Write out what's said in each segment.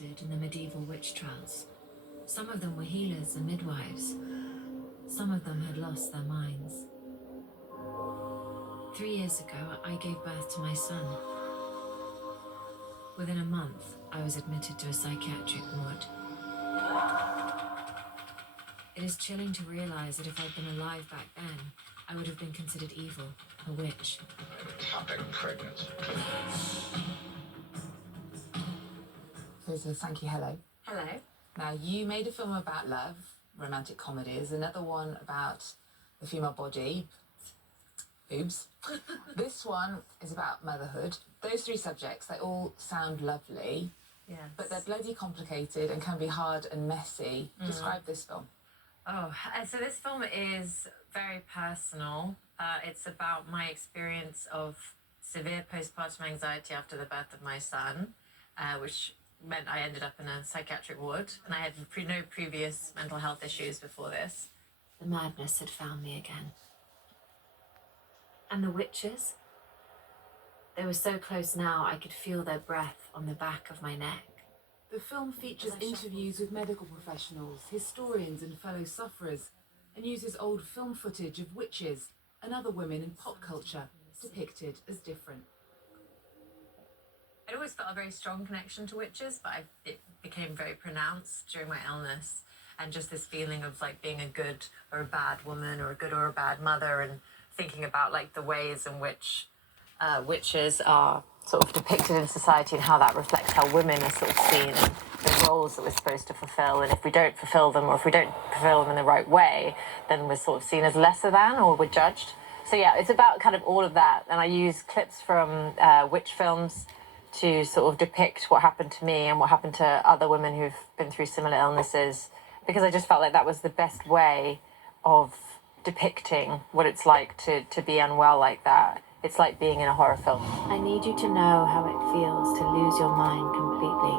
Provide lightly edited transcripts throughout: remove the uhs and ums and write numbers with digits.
in the medieval witch trials. Some of them were healers and midwives. Some of them had lost their minds. 3 years ago, I gave birth to my son. Within a month, I was admitted to a psychiatric ward. It is chilling to realize that if I'd been alive back then, I would have been considered evil, a witch. Ectopic pregnancy. So thank you, hello. Hello. Now, you made a film about love, romantic comedies, another one about the female body, boobs. This one is about motherhood. Those three subjects, they all sound lovely, Yes. but they're bloody complicated and can be hard and messy. Describe this film. So this film is very personal. It's about my experience of severe postpartum anxiety after the birth of my son, which meant I ended up in a psychiatric ward, and I had no previous mental health issues before this. The madness had found me again. And the witches? They were so close now, I could feel their breath on the back of my neck. The film features interviews with medical professionals, historians and fellow sufferers, and uses old film footage of witches and other women in pop culture depicted as different. I'd always felt a very strong connection to witches, but it became very pronounced during my illness, and just this feeling of like being a good or a bad woman or a good or a bad mother, and thinking about like the ways in which witches are sort of depicted in society and how that reflects how women are sort of seen and the roles that we're supposed to fulfill. And if we don't fulfill them, or if we don't fulfill them in the right way, then we're sort of seen as lesser than, or we're judged. So yeah, it's about kind of all of that. And I use clips from witch films to sort of depict what happened to me and what happened to other women who've been through similar illnesses, because I just felt like that was the best way of depicting what it's like to be unwell like that. It's like being in a horror film. I need you to know how it feels to lose your mind completely.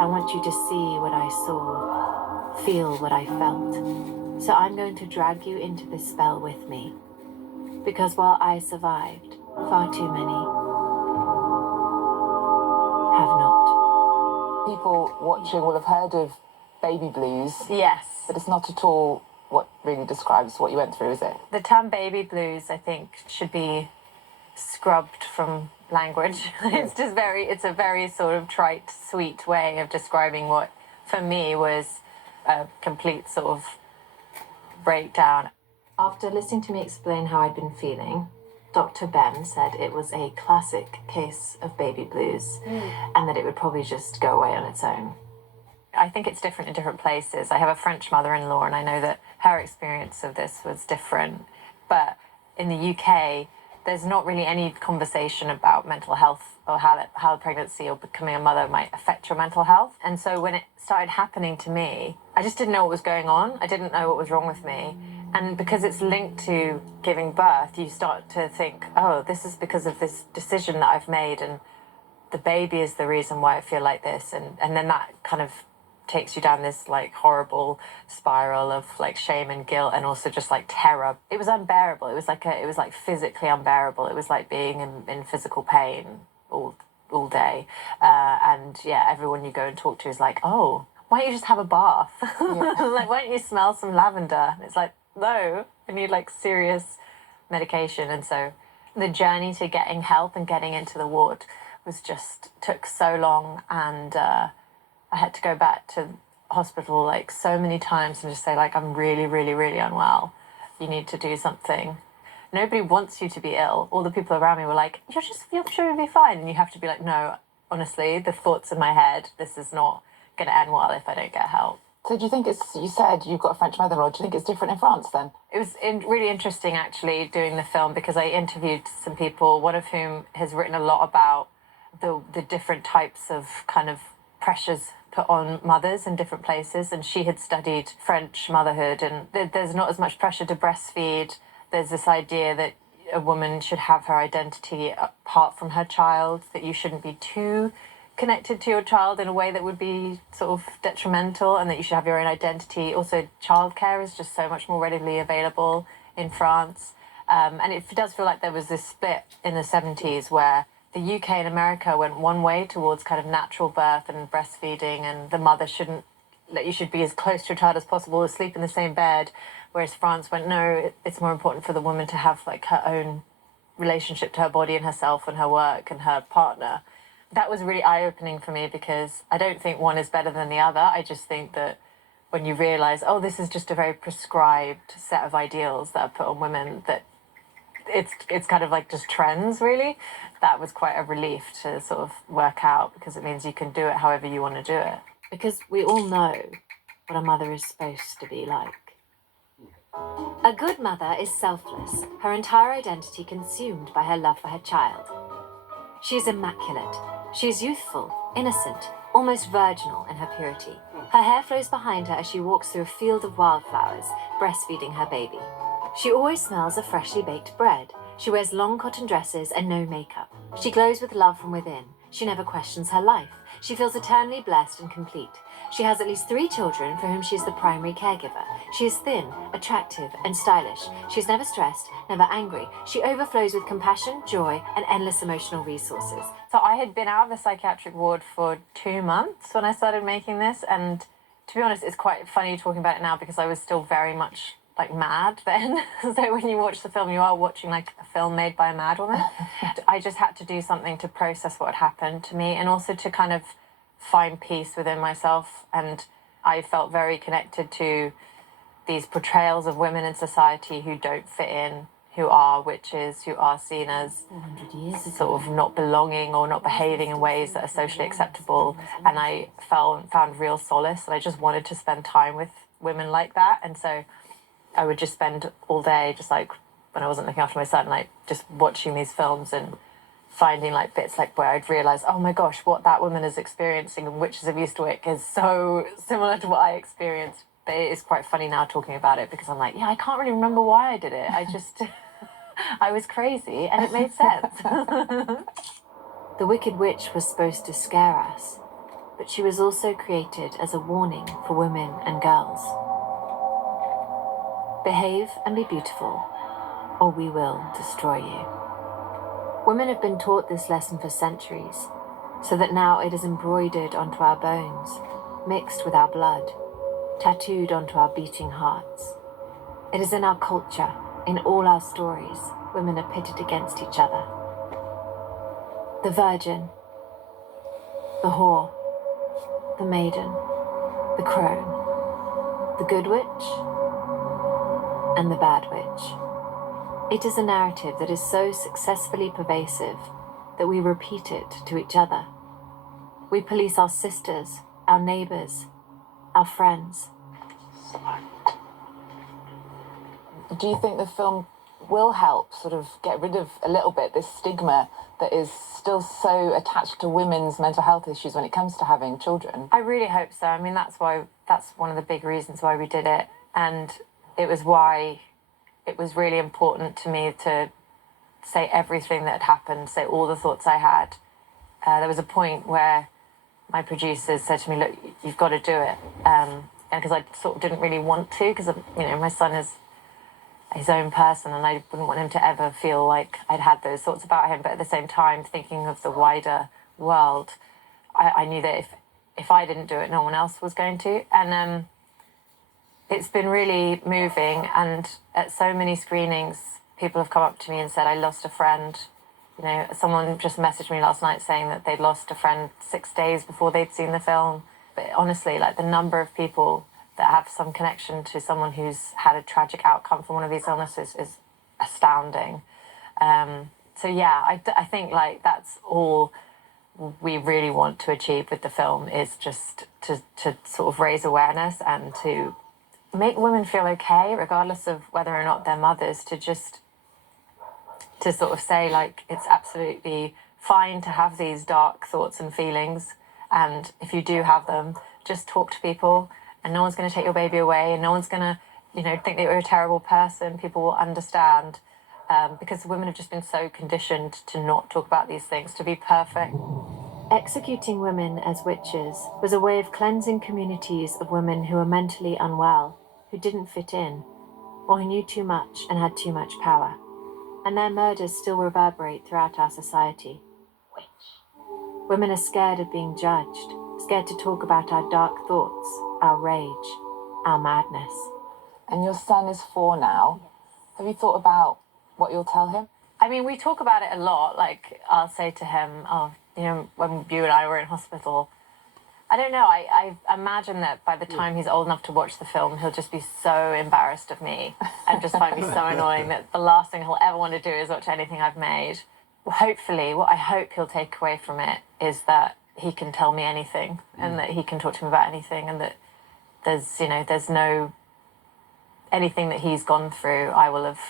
I want you to see what I saw, feel what I felt. So I'm going to drag you into this spell with me. Because while I survived, far too many have not. People watching will have heard of baby blues. Yes. But it's not at all what really describes what you went through, is it? The term baby blues, I think, should be scrubbed from language. It's a very sort of trite, sweet way of describing what, for me, was a complete sort of breakdown. After listening to me explain how I'd been feeling, Dr. Ben said it was a classic case of baby blues and that it would probably just go away on its own. I think it's different in different places. I have a French mother-in-law, and I know that her experience of this was different. But in the UK, there's not really any conversation about mental health or how pregnancy or becoming a mother might affect your mental health. And so when it started happening to me, I just didn't know what was going on. I didn't know what was wrong with me. And because it's linked to giving birth, you start to think, oh, this is because of this decision that I've made, and the baby is the reason why I feel like this. And then that kind of takes you down this like horrible spiral of like shame and guilt, and also just like terror. It was unbearable. It was like physically unbearable. It was like being in physical pain all day. And yeah, everyone you go and talk to is like, oh, why don't you just have a bath? Like, why don't you smell some lavender? And it's like, no, I need like serious medication. And so the journey to getting help and getting into the ward took so long, and I had to go back to hospital like so many times and just say like, I'm really, really, really unwell. You need to do something. Nobody wants you to be ill. All the people around me were like, you're sure you'll be fine. And you have to be like, no, honestly, the thoughts in my head, this is not going to end well if I don't get help. So do you think you said you've got a French mother-in-law, do you think it's different in France then? It was really interesting actually doing the film, because I interviewed some people, one of whom has written a lot about the different types of kind of pressures put on mothers in different places, and she had studied French motherhood, and there's not as much pressure to breastfeed. There's this idea that a woman should have her identity apart from her child, that you shouldn't be too connected to your child in a way that would be sort of detrimental, and that you should have your own identity. Also, childcare is just so much more readily available in France. And it does feel like there was this split in the 70s where the UK and America went one way towards kind of natural birth and breastfeeding, and the mother shouldn't, that you should be as close to your child as possible, sleep in the same bed. Whereas France went, no, it's more important for the woman to have like her own relationship to her body and herself and her work and her partner. That was really eye-opening for me, because I don't think one is better than the other. I just think that when you realise, oh, this is just a very prescribed set of ideals that are put on women, that it's kind of like just trends, really. That was quite a relief to sort of work out, because it means you can do it however you want to do it. Because we all know what a mother is supposed to be like. A good mother is selfless, her entire identity consumed by her love for her child. She is immaculate. She is youthful, innocent, almost virginal in her purity. Her hair flows behind her as she walks through a field of wildflowers, breastfeeding her baby. She always smells of freshly baked bread. She wears long cotton dresses and no makeup. She glows with love from within. She never questions her life. She feels eternally blessed and complete. She has at least 3 children for whom she is the primary caregiver. She is thin, attractive, and stylish. She is never stressed, never angry. She overflows with compassion, joy, and endless emotional resources. So I had been out of the psychiatric ward for 2 months when I started making this, and to be honest, it's quite funny talking about it now, because I was still very much like mad then. So when you watch the film, you are watching like a film made by a mad woman. I just had to do something to process what had happened to me, and also to kind of find peace within myself. And I felt very connected to these portrayals of women in society who don't fit in, who are witches, who are seen as 400 years ago. sort of not belonging or not behaving in ways that are socially acceptable. And I found real solace, and I just wanted to spend time with women like that. And so I would just spend all day, just like when I wasn't looking after my son, like just watching these films and finding like bits like where I'd realise, oh my gosh, what that woman is experiencing in Witches of Eastwick is so similar to what I experienced. But it is quite funny now talking about it, because I'm like, yeah, I can't really remember why I did it. I just, I was crazy and it made sense. The Wicked Witch was supposed to scare us, but she was also created as a warning for women and girls. Behave and be beautiful, or we will destroy you. Women have been taught this lesson for centuries, so that now it is embroidered onto our bones, mixed with our blood, tattooed onto our beating hearts. It is in our culture, in all our stories. Women are pitted against each other. The virgin, the whore, the maiden, the crone, the good witch, and the bad witch. It is a narrative that is so successfully pervasive that we repeat it to each other. We police our sisters, our neighbours, our friends. Do you think the film will help sort of get rid of a little bit this stigma that is still so attached to women's mental health issues when it comes to having children? I really hope so. I mean, that's one of the big reasons why we did it. And it was why it was really important to me to say everything that had happened, say all the thoughts I had. There was a point where my producers said to me, look, you've got to do it. And because I sort of didn't really want to, because, my son is his own person, and I wouldn't want him to ever feel like I'd had those thoughts about him. But at the same time, thinking of the wider world, I knew that if I didn't do it, no one else was going to. And it's been really moving, and at so many screenings, people have come up to me and said, I lost a friend. Someone just messaged me last night saying that they'd lost a friend 6 days before they'd seen the film. But honestly, like, the number of people that have some connection to someone who's had a tragic outcome from one of these illnesses is astounding. So yeah, I think like that's all we really want to achieve with the film, is just to sort of raise awareness and to make women feel okay, regardless of whether or not they're mothers, to sort of say, like, it's absolutely fine to have these dark thoughts and feelings, and if you do have them, just talk to people, and no one's going to take your baby away, and no one's going to, think that you're a terrible person. People will understand, because women have just been so conditioned to not talk about these things, to be perfect. Executing women as witches was a way of cleansing communities of women who were mentally unwell, who didn't fit in, or who knew too much and had too much power. And their murders still reverberate throughout our society. Women are scared of being judged, scared to talk about our dark thoughts, our rage, our madness. And your son is 4 now. Have you thought about what you'll tell him? I mean, we talk about it a lot. Like, I'll say to him, oh, you know, when you and I were in hospital, I don't know, I imagine that by the time he's old enough to watch the film, he'll just be so embarrassed of me and just find me so annoying that the last thing he'll ever want to do is watch anything I've made. Hopefully, what I hope he'll take away from it is that he can tell me anything and that he can talk to me about anything, and that there's no anything that he's gone through I will have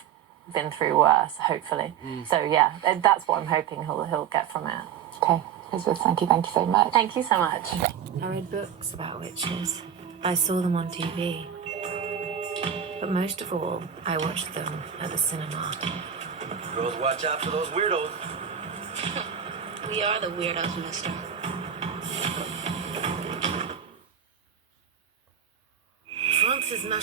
been through worse, hopefully. So yeah, that's what I'm hoping he'll get from it. Okay, Elizabeth, thank you so much. Thank you so much. I read books about witches. I saw them on TV. But most of all, I watched them at the cinema. Girls, watch out for those weirdos. We are the weirdos, mister. France's national